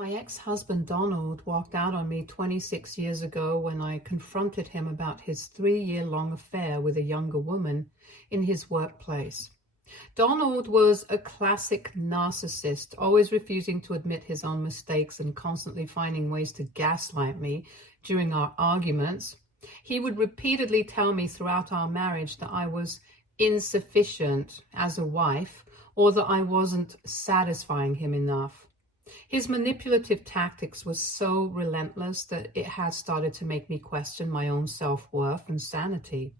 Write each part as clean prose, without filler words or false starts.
My ex-husband Donald walked out on me 26 years ago when I confronted him about his 3-year-long affair with a younger woman in his workplace. Donald was a classic narcissist, always refusing to admit his own mistakes and constantly finding ways to gaslight me during our arguments. He would repeatedly tell me throughout our marriage that I was insufficient as a wife or that I wasn't satisfying him enough. His manipulative tactics were so relentless that it had started to make me question my own self-worth and sanity.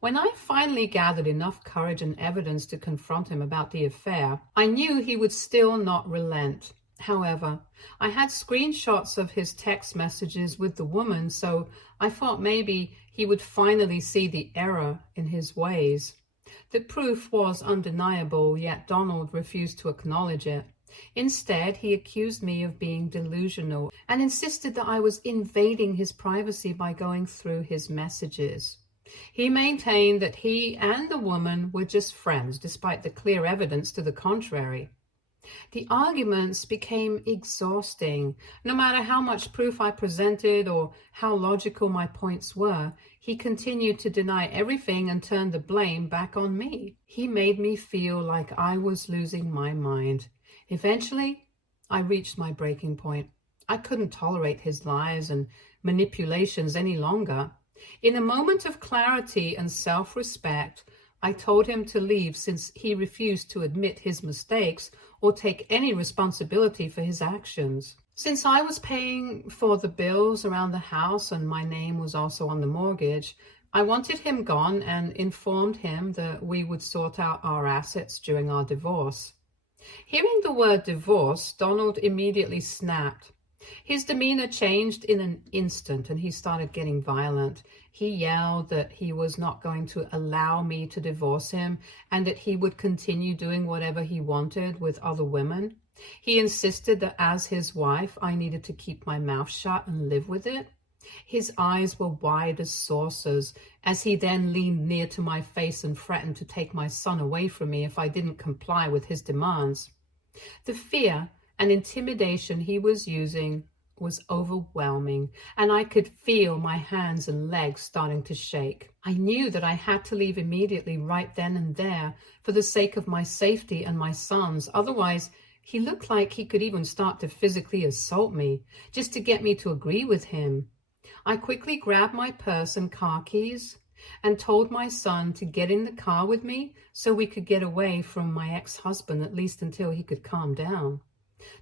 When I finally gathered enough courage and evidence to confront him about the affair, I knew he would still not relent. However, I had screenshots of his text messages with the woman, so I thought maybe he would finally see the error in his ways. The proof was undeniable, yet Donald refused to acknowledge it. Instead, he accused me of being delusional and insisted that I was invading his privacy by going through his messages. He maintained that he and the woman were just friends, despite the clear evidence to the contrary. The arguments became exhausting. No matter how much proof I presented or how logical my points were, he continued to deny everything and turn the blame back on me. He made me feel like I was losing my mind. Eventually, I reached my breaking point. I couldn't tolerate his lies and manipulations any longer. In a moment of clarity and self-respect, I told him to leave since he refused to admit his mistakes or take any responsibility for his actions. Since I was paying for the bills around the house and my name was also on the mortgage, I wanted him gone and informed him that we would sort out our assets during our divorce. Hearing the word divorce, Donald immediately snapped. His demeanor changed in an instant and he started getting violent. He yelled that he was not going to allow me to divorce him and that he would continue doing whatever he wanted with other women. He insisted that as his wife, I needed to keep my mouth shut and live with it. His eyes were wide as saucers as he then leaned near to my face and threatened to take my son away from me if I didn't comply with his demands. The fear and intimidation he was using was overwhelming, and I could feel my hands and legs starting to shake. I knew that I had to leave immediately right then and there for the sake of my safety and my son's. Otherwise, he looked like he could even start to physically assault me just to get me to agree with him. I quickly grabbed my purse and car keys and told my son to get in the car with me so we could get away from my ex-husband, at least until he could calm down.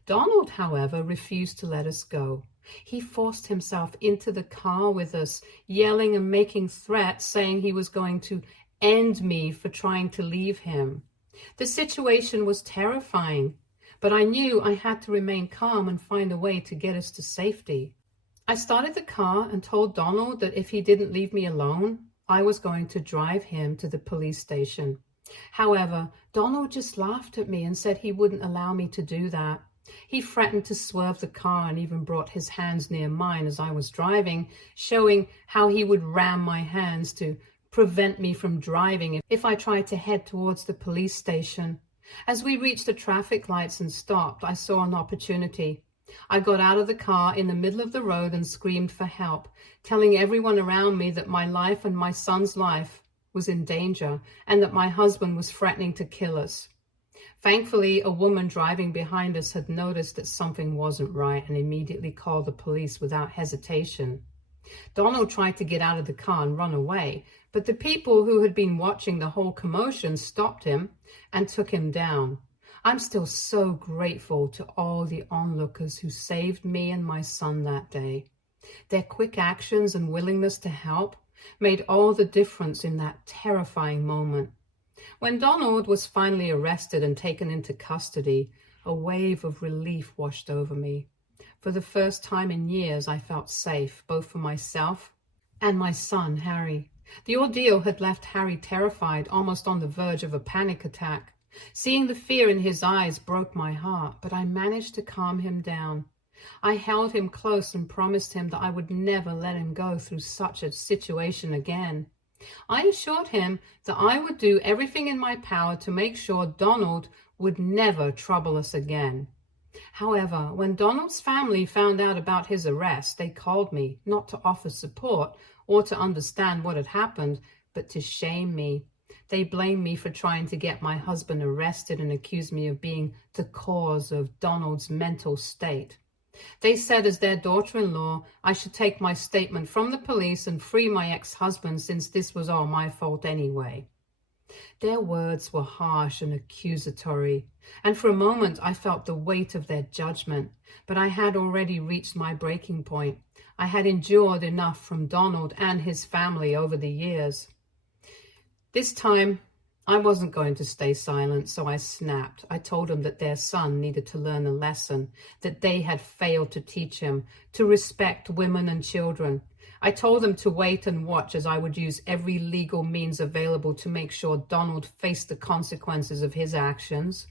Donald, however, refused to let us go. He forced himself into the car with us, yelling and making threats, saying he was going to end me for trying to leave him. The situation was terrifying, but I knew I had to remain calm and find a way to get us to safety. I started the car and told Donald that if he didn't leave me alone, I was going to drive him to the police station. However, Donald just laughed at me and said he wouldn't allow me to do that. He threatened to swerve the car and even brought his hands near mine as I was driving, showing how he would ram my hands to prevent me from driving if I tried to head towards the police station. As we reached the traffic lights and stopped, I saw an opportunity. I got out of the car in the middle of the road and screamed for help, telling everyone around me that my life and my son's life was in danger and that my husband was threatening to kill us. Thankfully, a woman driving behind us had noticed that something wasn't right and immediately called the police without hesitation. Donald tried to get out of the car and run away, but the people who had been watching the whole commotion stopped him and took him down. I'm still so grateful to all the onlookers who saved me and my son that day. Their quick actions and willingness to help made all the difference in that terrifying moment. When Donald was finally arrested and taken into custody, a wave of relief washed over me. For the first time in years, I felt safe, both for myself and my son, Harry. The ordeal had left Harry terrified, almost on the verge of a panic attack. Seeing the fear in his eyes broke my heart, but I managed to calm him down. I held him close and promised him that I would never let him go through such a situation again. I assured him that I would do everything in my power to make sure Donald would never trouble us again. However, when Donald's family found out about his arrest, they called me, not to offer support or to understand what had happened, but to shame me. They blamed me for trying to get my husband arrested and accused me of being the cause of Donald's mental state. They said as their daughter-in-law, I should take my statement from the police and free my ex-husband since this was all my fault anyway. Their words were harsh and accusatory, and for a moment I felt the weight of their judgment, but I had already reached my breaking point. I had endured enough from Donald and his family over the years. This time, I wasn't going to stay silent, so I snapped. I told them that their son needed to learn a lesson, that they had failed to teach him, to respect women and children. I told them to wait and watch as I would use every legal means available to make sure Donald faced the consequences of his actions,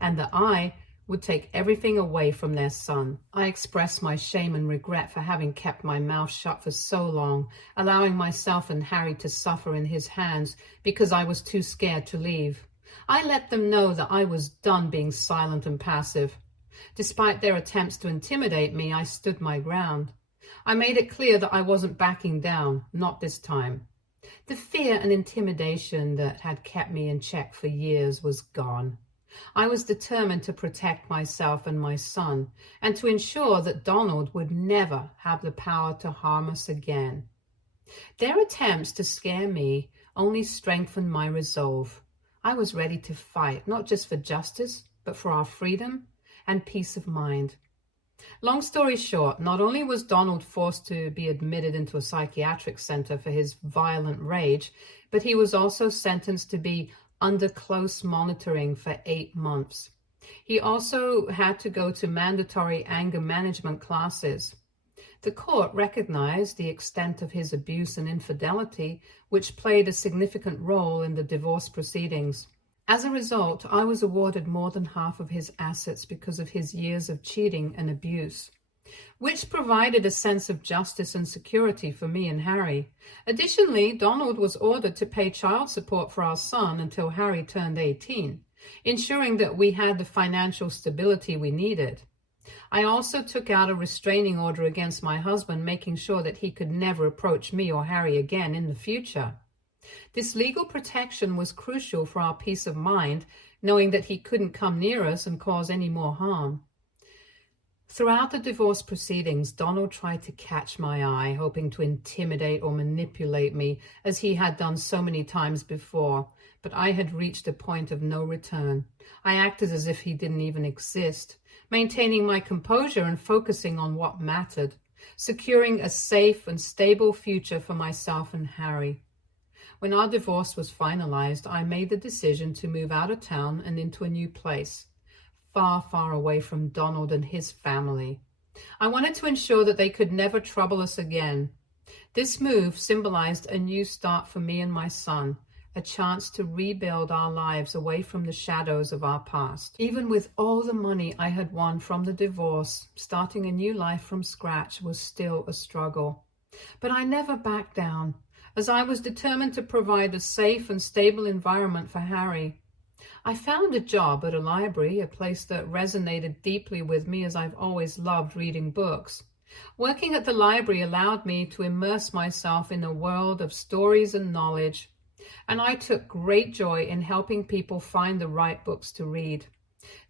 and that I would take everything away from their son. I expressed my shame and regret for having kept my mouth shut for so long, allowing myself and Harry to suffer in his hands because I was too scared to leave. I let them know that I was done being silent and passive. Despite their attempts to intimidate me, I stood my ground. I made it clear that I wasn't backing down, not this time. The fear and intimidation that had kept me in check for years was gone. I was determined to protect myself and my son, and to ensure that Donald would never have the power to harm us again. Their attempts to scare me only strengthened my resolve. I was ready to fight, not just for justice, but for our freedom and peace of mind. Long story short, not only was Donald forced to be admitted into a psychiatric center for his violent rage, but he was also sentenced to be under close monitoring for 8 months. He also had to go to mandatory anger management classes. The court recognized the extent of his abuse and infidelity, which played a significant role in the divorce proceedings. As a result, I was awarded more than half of his assets because of his years of cheating and abuse, which provided a sense of justice and security for me and Harry. Additionally, Donald was ordered to pay child support for our son until Harry turned 18, ensuring that we had the financial stability we needed. I also took out a restraining order against my husband, making sure that he could never approach me or Harry again in the future. This legal protection was crucial for our peace of mind, knowing that he couldn't come near us and cause any more harm. Throughout the divorce proceedings, Donald tried to catch my eye, hoping to intimidate or manipulate me, as he had done so many times before, but I had reached a point of no return. I acted as if he didn't even exist, maintaining my composure and focusing on what mattered, securing a safe and stable future for myself and Harry. When our divorce was finalized, I made the decision to move out of town and into a new place, far, far away from Donald and his family. I wanted to ensure that they could never trouble us again. This move symbolized a new start for me and my son, a chance to rebuild our lives away from the shadows of our past. Even with all the money I had won from the divorce, starting a new life from scratch was still a struggle. But I never backed down, as I was determined to provide a safe and stable environment for Harry. I found a job at a library, a place that resonated deeply with me, as I've always loved reading books. Working at the library allowed me to immerse myself in a world of stories and knowledge, and I took great joy in helping people find the right books to read.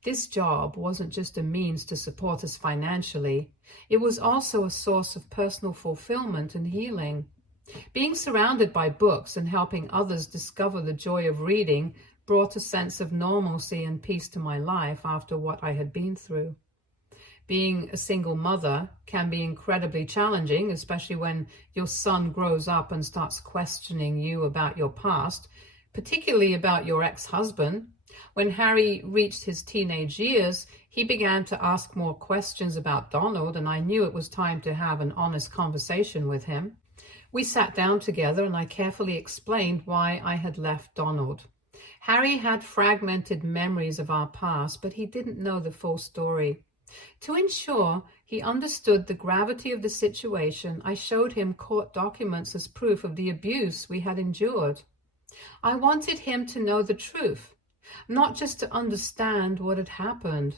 This job wasn't just a means to support us financially, it was also a source of personal fulfillment and healing. Being surrounded by books and helping others discover the joy of reading brought a sense of normalcy and peace to my life after what I had been through. Being a single mother can be incredibly challenging, especially when your son grows up and starts questioning you about your past, particularly about your ex-husband. When Harry reached his teenage years, he began to ask more questions about Donald, and I knew it was time to have an honest conversation with him. We sat down together and I carefully explained why I had left Donald. Harry had fragmented memories of our past, but he didn't know the full story. To ensure he understood the gravity of the situation, I showed him court documents as proof of the abuse we had endured. I wanted him to know the truth, not just to understand what had happened.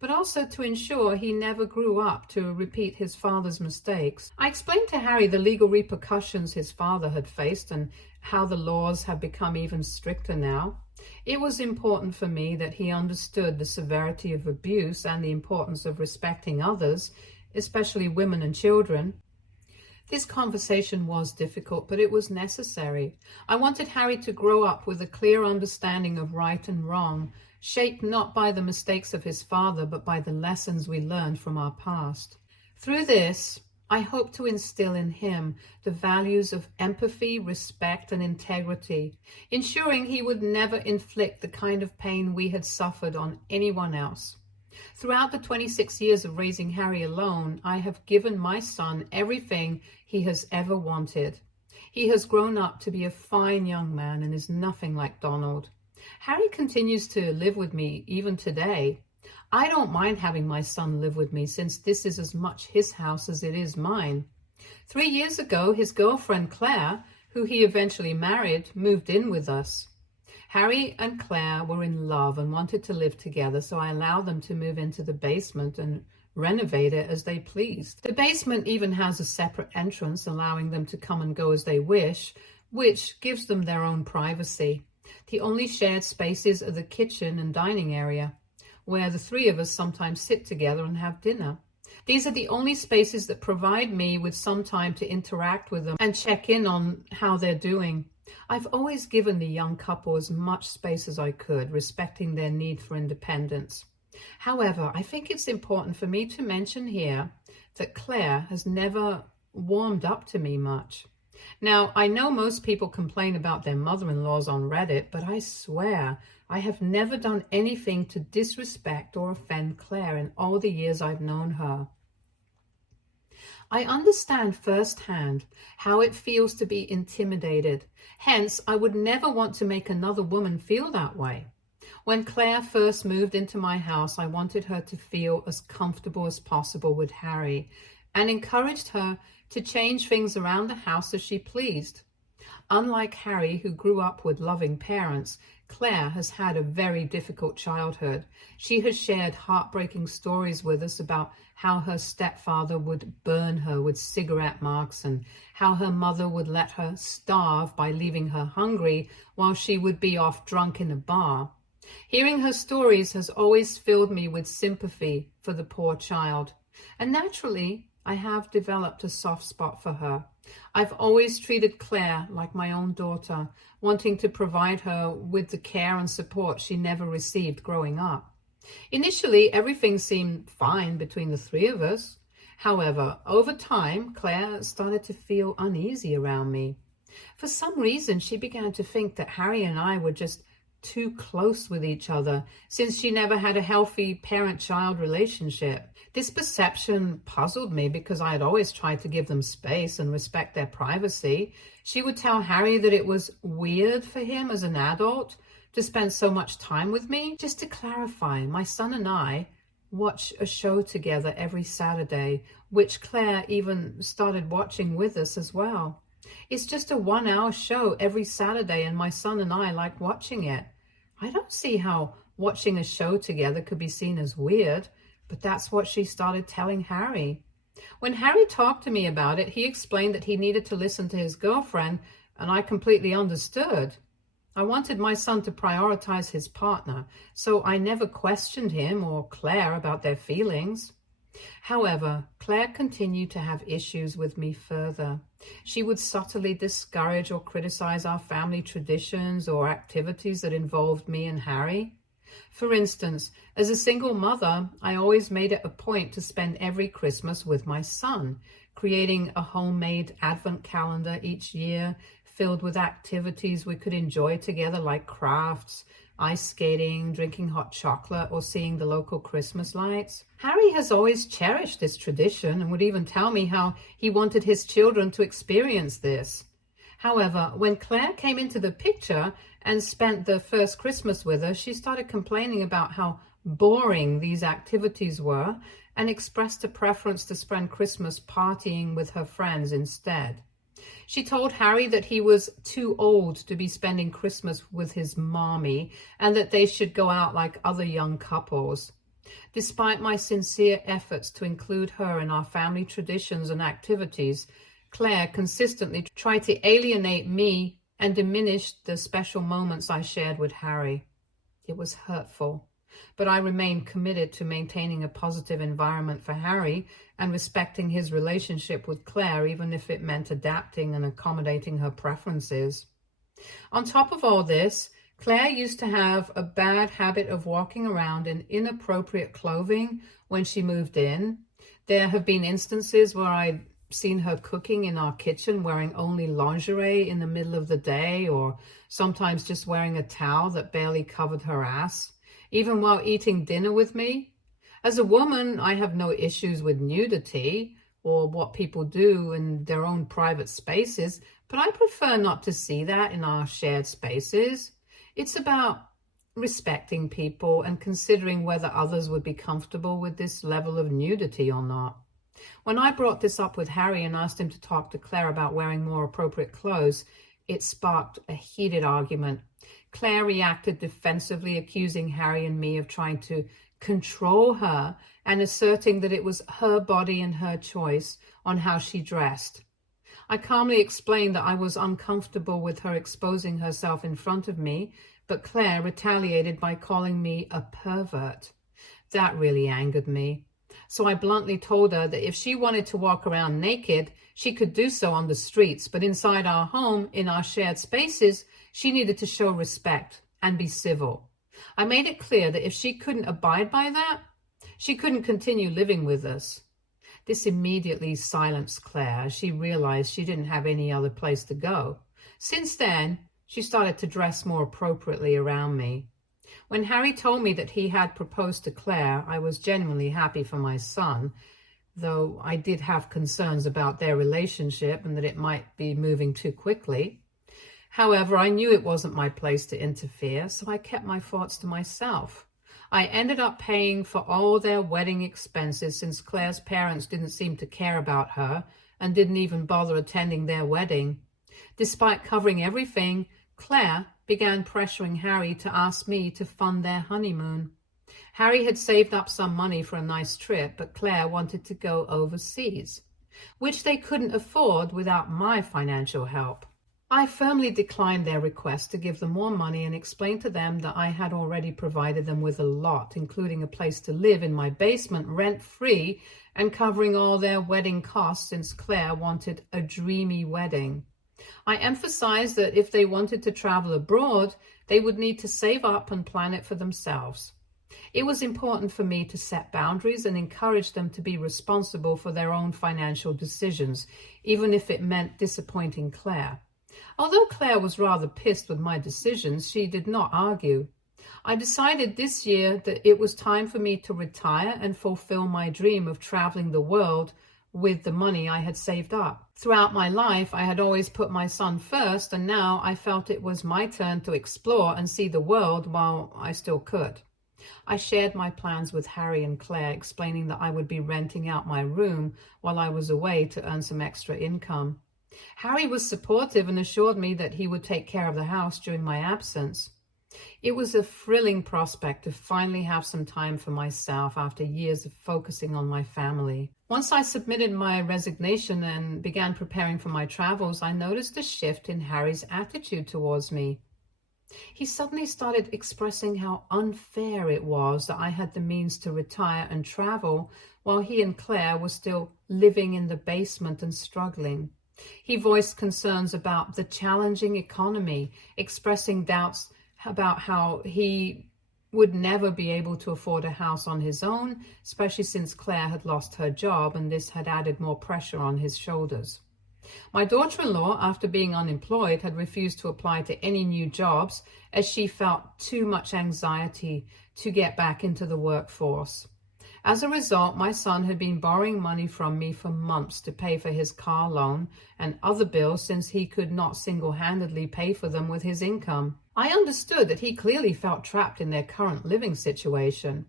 but also to ensure he never grew up to repeat his father's mistakes. I explained to Harry the legal repercussions his father had faced and how the laws have become even stricter now. It was important for me that he understood the severity of abuse and the importance of respecting others, especially women and children. This conversation was difficult, but it was necessary. I wanted Harry to grow up with a clear understanding of right and wrong, shaped not by the mistakes of his father, but by the lessons we learned from our past. Through this, I hope to instill in him the values of empathy, respect, and integrity, ensuring he would never inflict the kind of pain we had suffered on anyone else. Throughout the 26 years of raising Harry alone, I have given my son everything he has ever wanted. He has grown up to be a fine young man and is nothing like Donald. Harry continues to live with me even today. I don't mind having my son live with me, since this is as much his house as it is mine. 3 years ago, his girlfriend Claire, who he eventually married, moved in with us. Harry and Claire were in love and wanted to live together, so I allowed them to move into the basement and renovate it as they pleased. The basement even has a separate entrance, allowing them to come and go as they wish, which gives them their own privacy. The only shared spaces are the kitchen and dining area, where the three of us sometimes sit together and have dinner. These are the only spaces that provide me with some time to interact with them and check in on how they're doing. I've always given the young couple as much space as I could, respecting their need for independence. However, I think it's important for me to mention here that Claire has never warmed up to me much. Now, I know most people complain about their mother-in-laws on Reddit, but I swear I have never done anything to disrespect or offend Claire in all the years I've known her. I understand firsthand how it feels to be intimidated. Hence, I would never want to make another woman feel that way. When Claire first moved into my house, I wanted her to feel as comfortable as possible with Harry and encouraged her to change things around the house as she pleased. Unlike Harry, who grew up with loving parents, Claire has had a very difficult childhood. She has shared heartbreaking stories with us about how her stepfather would burn her with cigarette marks and how her mother would let her starve by leaving her hungry while she would be off drunk in a bar. Hearing her stories has always filled me with sympathy for the poor child, and naturally, I have developed a soft spot for her. I've always treated Claire like my own daughter, wanting to provide her with the care and support she never received growing up. Initially, everything seemed fine between the three of us. However, over time, Claire started to feel uneasy around me. For some reason, she began to think that Harry and I were just too close with each other, since she never had a healthy parent-child relationship. This perception puzzled me because I had always tried to give them space and respect their privacy. She would tell Harry that it was weird for him as an adult to spend so much time with me. Just to clarify, my son and I watch a show together every Saturday, which Claire even started watching with us as well. It's just a 1-hour show every Saturday, and my son and I like watching it. I don't see how watching a show together could be seen as weird, but that's what she started telling Harry. When Harry talked to me about it, he explained that he needed to listen to his girlfriend, and I completely understood. I wanted my son to prioritize his partner, so I never questioned him or Claire about their feelings. However, Claire continued to have issues with me further. She would subtly discourage or criticize our family traditions or activities that involved me and Harry. For instance, as a single mother, I always made it a point to spend every Christmas with my son, creating a homemade advent calendar each year filled with activities we could enjoy together, like crafts, ice skating, drinking hot chocolate, or seeing the local Christmas lights. Harry has always cherished this tradition and would even tell me how he wanted his children to experience this. However, when Claire came into the picture and spent the first Christmas with us, she started complaining about how boring these activities were and expressed a preference to spend Christmas partying with her friends instead. She told Harry that he was too old to be spending Christmas with his mommy and that they should go out like other young couples. Despite my sincere efforts to include her in our family traditions and activities, Claire consistently tried to alienate me and diminish the special moments I shared with Harry. It was hurtful, but I remained committed to maintaining a positive environment for Harry and respecting his relationship with Claire, even if it meant adapting and accommodating her preferences. On top of all this, Claire used to have a bad habit of walking around in inappropriate clothing when she moved in. There have been instances where I'd seen her cooking in our kitchen wearing only lingerie in the middle of the day, or sometimes just wearing a towel that barely covered her ass, even while eating dinner with me. As a woman, I have no issues with nudity or what people do in their own private spaces, but I prefer not to see that in our shared spaces. It's about respecting people and considering whether others would be comfortable with this level of nudity or not. When I brought this up with Harry and asked him to talk to Claire about wearing more appropriate clothes, it sparked a heated argument. Claire reacted defensively, accusing Harry and me of trying to control her and asserting that it was her body and her choice on how she dressed. I calmly explained that I was uncomfortable with her exposing herself in front of me, but Claire retaliated by calling me a pervert. That really angered me. So I bluntly told her that if she wanted to walk around naked, she could do so on the streets, but inside our home, in our shared spaces, she needed to show respect and be civil. I made it clear that if she couldn't abide by that, she couldn't continue living with us. This immediately silenced Claire as she realized she didn't have any other place to go. Since then, she started to dress more appropriately around me. When Harry told me that he had proposed to Claire, I was genuinely happy for my son, though I did have concerns about their relationship and that it might be moving too quickly. However, I knew it wasn't my place to interfere, so I kept my thoughts to myself. I ended up paying for all their wedding expenses since Claire's parents didn't seem to care about her and didn't even bother attending their wedding. Despite covering everything, Claire began pressuring Harry to ask me to fund their honeymoon. Harry had saved up some money for a nice trip, but Claire wanted to go overseas, which they couldn't afford without my financial help. I firmly declined their request to give them more money and explained to them that I had already provided them with a lot, including a place to live in my basement rent-free and covering all their wedding costs since Claire wanted a dreamy wedding. I emphasized that if they wanted to travel abroad, they would need to save up and plan it for themselves. It was important for me to set boundaries and encourage them to be responsible for their own financial decisions, even if it meant disappointing Claire. Although Claire was rather pissed with my decisions, she did not argue. I decided this year that it was time for me to retire and fulfill my dream of traveling the world with the money I had saved up. Throughout my life, I had always put my son first, and now I felt it was my turn to explore and see the world while I still could. I shared my plans with Harry and Claire, explaining that I would be renting out my room while I was away to earn some extra income. Harry was supportive and assured me that he would take care of the house during my absence. It was a thrilling prospect to finally have some time for myself after years of focusing on my family. Once I submitted my resignation and began preparing for my travels, I noticed a shift in Harry's attitude towards me. He suddenly started expressing how unfair it was that I had the means to retire and travel while he and Claire were still living in the basement and struggling. He voiced concerns about the challenging economy, expressing doubts about how he would never be able to afford a house on his own, especially since Claire had lost her job and this had added more pressure on his shoulders. My daughter-in-law, after being unemployed, had refused to apply to any new jobs as she felt too much anxiety to get back into the workforce. As a result, my son had been borrowing money from me for months to pay for his car loan and other bills since he could not single-handedly pay for them with his income. I understood that he clearly felt trapped in their current living situation.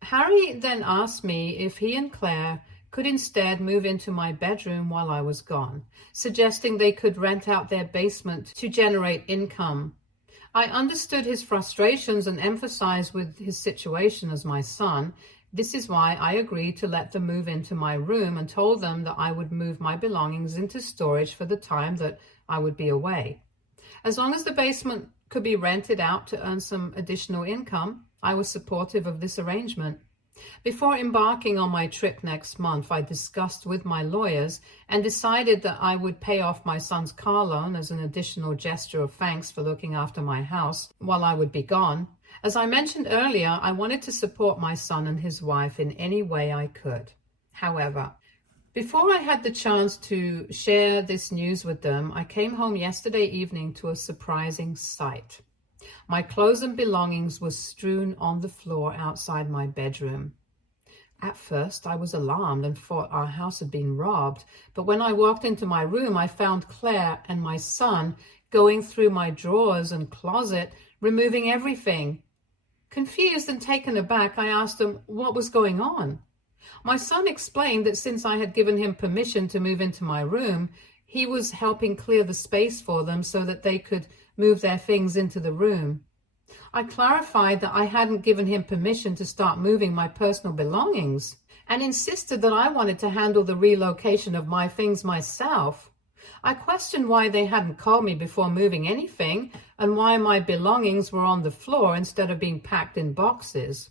Harry then asked me if he and Claire could instead move into my bedroom while I was gone, suggesting they could rent out their basement to generate income. I understood his frustrations and emphasized with his situation as my son. This is why I agreed to let them move into my room and told them that I would move my belongings into storage for the time that I would be away. As long as the basement could be rented out to earn some additional income, I was supportive of this arrangement. Before embarking on my trip next month, I discussed with my lawyers and decided that I would pay off my son's car loan as an additional gesture of thanks for looking after my house while I would be gone. As I mentioned earlier, I wanted to support my son and his wife in any way I could. However, before I had the chance to share this news with them, I came home yesterday evening to a surprising sight. My clothes and belongings were strewn on the floor outside my bedroom. At first, I was alarmed and thought our house had been robbed, but when I walked into my room, I found Claire and my son going through my drawers and closet, removing everything. Confused and taken aback, I asked them what was going on. My son explained that since I had given him permission to move into my room, he was helping clear the space for them so that they could move their things into the room. I clarified that I hadn't given him permission to start moving my personal belongings and insisted that I wanted to handle the relocation of my things myself. I questioned why they hadn't called me before moving anything and why my belongings were on the floor instead of being packed in boxes.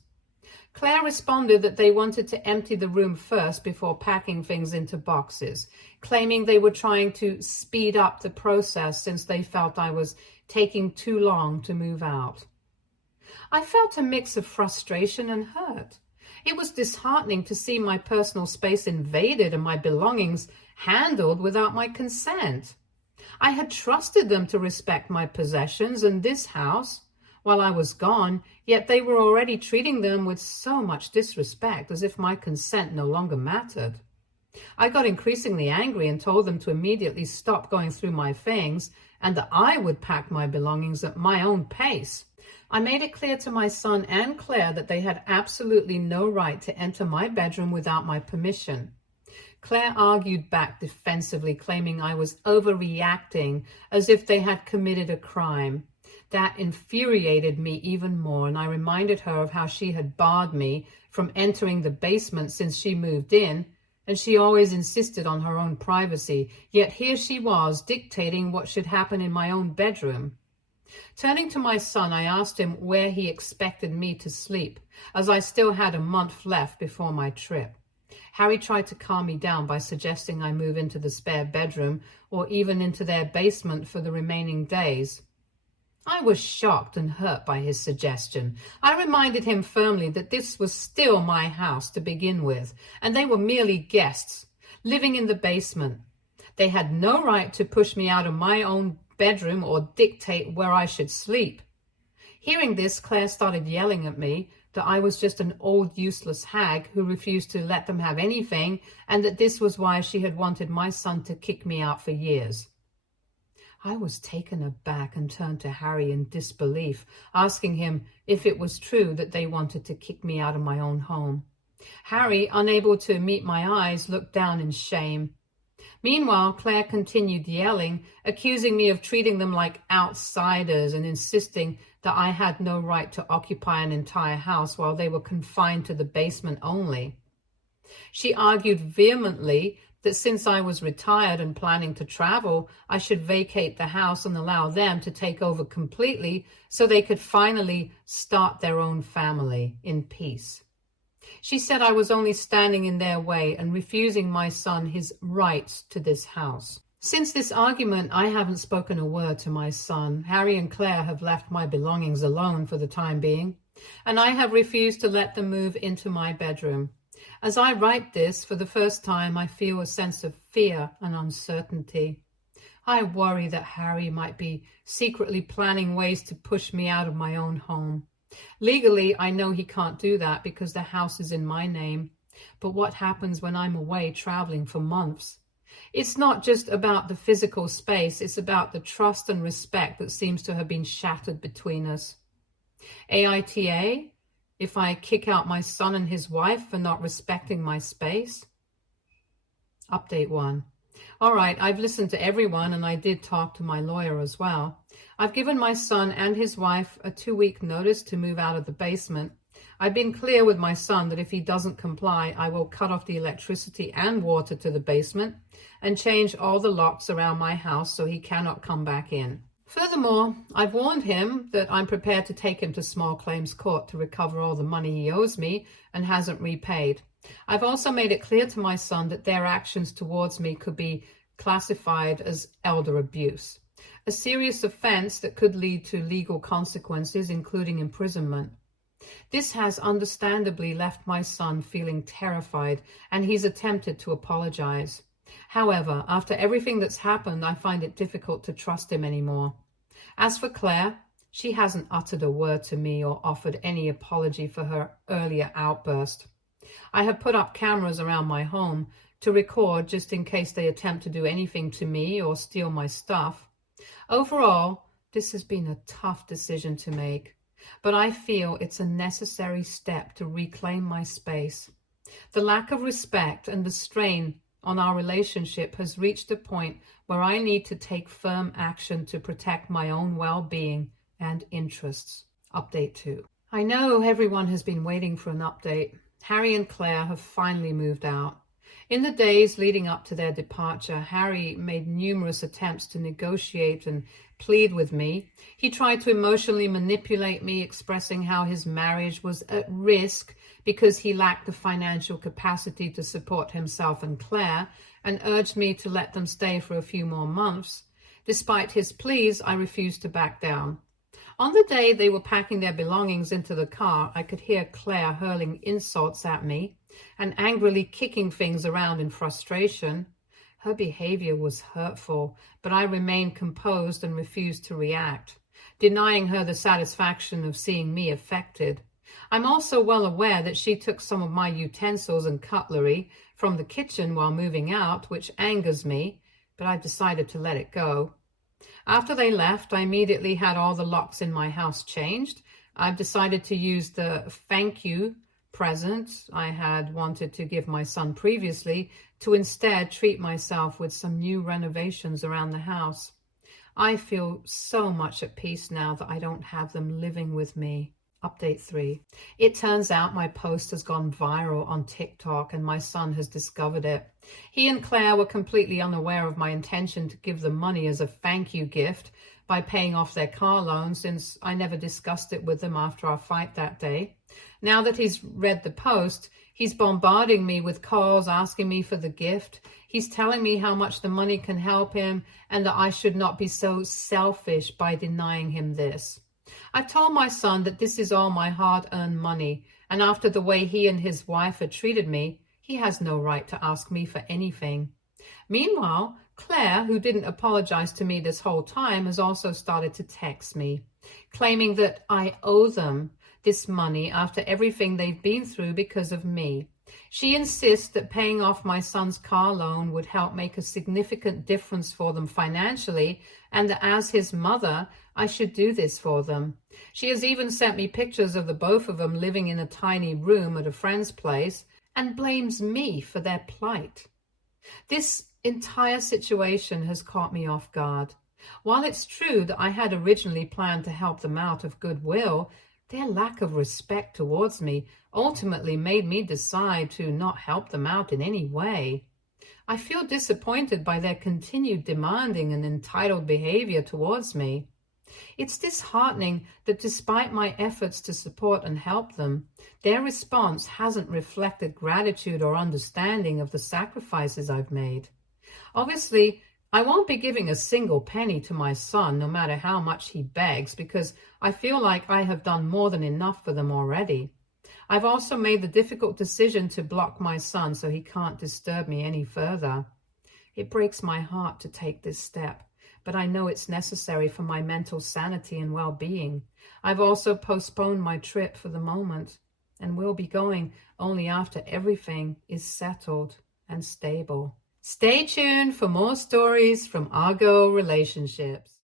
Claire responded that they wanted to empty the room first before packing things into boxes, claiming they were trying to speed up the process since they felt I was taking too long to move out. I felt a mix of frustration and hurt. It was disheartening to see my personal space invaded and my belongings handled without my consent. I had trusted them to respect my possessions and this house while I was gone, yet they were already treating them with so much disrespect, as if my consent no longer mattered. I got increasingly angry and told them to immediately stop going through my things and that I would pack my belongings at my own pace. I made it clear to my son and Claire that they had absolutely no right to enter my bedroom without my permission. Claire argued back defensively, claiming I was overreacting, as if they had committed a crime. That infuriated me even more, and I reminded her of how she had barred me from entering the basement since she moved in, and she always insisted on her own privacy, yet here she was dictating what should happen in my own bedroom. Turning to my son, I asked him where he expected me to sleep, as I still had a month left before my trip. Harry tried to calm me down by suggesting I move into the spare bedroom or even into their basement for the remaining days. I was shocked and hurt by his suggestion. I reminded him firmly that this was still my house to begin with, and they were merely guests, living in the basement. They had no right to push me out of my own bedroom or dictate where I should sleep. Hearing this, Claire started yelling at me that I was just an old useless hag who refused to let them have anything, and that this was why she had wanted my son to kick me out for years. I was taken aback and turned to Harry in disbelief, asking him if it was true that they wanted to kick me out of my own home. Harry, unable to meet my eyes, looked down in shame. Meanwhile, Claire continued yelling, accusing me of treating them like outsiders and insisting that I had no right to occupy an entire house while they were confined to the basement only. She argued vehemently that since I was retired and planning to travel, I should vacate the house and allow them to take over completely so they could finally start their own family in peace. She said I was only standing in their way and refusing my son his rights to this house. Since this argument, I haven't spoken a word to my son. Harry and Claire have left my belongings alone for the time being, and I have refused to let them move into my bedroom. As I write this, for the first time, I feel a sense of fear and uncertainty. I worry that Harry might be secretly planning ways to push me out of my own home. Legally, I know he can't do that because the house is in my name. But what happens when I'm away traveling for months? It's not just about the physical space, it's about the trust and respect that seems to have been shattered between us. AITA? If I kick out my son and his wife for not respecting my space? Update 1. All right, I've listened to everyone and I did talk to my lawyer as well. I've given my son and his wife a 2-week notice to move out of the basement. I've been clear with my son that if he doesn't comply, I will cut off the electricity and water to the basement and change all the locks around my house so he cannot come back in. Furthermore, I've warned him that I'm prepared to take him to small claims court to recover all the money he owes me and hasn't repaid. I've also made it clear to my son that their actions towards me could be classified as elder abuse, a serious offense that could lead to legal consequences, including imprisonment. This has understandably left my son feeling terrified, and he's attempted to apologize. However, after everything that's happened, I find it difficult to trust him anymore. As for Claire, she hasn't uttered a word to me or offered any apology for her earlier outburst. I have put up cameras around my home to record just in case they attempt to do anything to me or steal my stuff. Overall, this has been a tough decision to make, but I feel it's a necessary step to reclaim my space. The lack of respect and the strain on our relationship has reached a point where I need to take firm action to protect my own well-being and interests. Update 2. I know everyone has been waiting for an update. Harry and Claire have finally moved out. In the days leading up to their departure, Harry made numerous attempts to negotiate and plead with me. He tried to emotionally manipulate me, expressing how his marriage was at risk because he lacked the financial capacity to support himself and Claire, and urged me to let them stay for a few more months. Despite his pleas, I refused to back down. On the day they were packing their belongings into the car, I could hear Claire hurling insults at me and angrily kicking things around in frustration. Her behavior was hurtful, but I remained composed and refused to react, denying her the satisfaction of seeing me affected. I'm also well aware that she took some of my utensils and cutlery from the kitchen while moving out, which angers me, but I've decided to let it go. After they left, I immediately had all the locks in my house changed. I've decided to use the thank you present I had wanted to give my son previously to instead treat myself with some new renovations around the house. I feel so much at peace now that I don't have them living with me. Update 3. It turns out my post has gone viral on TikTok and my son has discovered it. He and Claire were completely unaware of my intention to give them money as a thank you gift by paying off their car loan, since I never discussed it with them after our fight that day. Now that he's read the post, he's bombarding me with calls asking me for the gift. He's telling me how much the money can help him and that I should not be so selfish by denying him this. I've told my son that this is all my hard-earned money, and after the way he and his wife had treated me, he has no right to ask me for anything. Meanwhile, Claire, who didn't apologize to me this whole time, has also started to text me, claiming that I owe them this money after everything they've been through because of me. She insists that paying off my son's car loan would help make a significant difference for them financially, and that as his mother, I should do this for them. She has even sent me pictures of the both of them living in a tiny room at a friend's place and blames me for their plight. This entire situation has caught me off guard. While it's true that I had originally planned to help them out of goodwill, their lack of respect towards me ultimately made me decide to not help them out in any way. I feel disappointed by their continued demanding and entitled behavior towards me. It's disheartening that despite my efforts to support and help them, their response hasn't reflected gratitude or understanding of the sacrifices I've made. Obviously, I won't be giving a single penny to my son, no matter how much he begs, because I feel like I have done more than enough for them already. I've also made the difficult decision to block my son so he can't disturb me any further. It breaks my heart to take this step, but I know it's necessary for my mental sanity and well-being. I've also postponed my trip for the moment, and will be going only after everything is settled and stable. Stay tuned for more stories from Argo Relationships.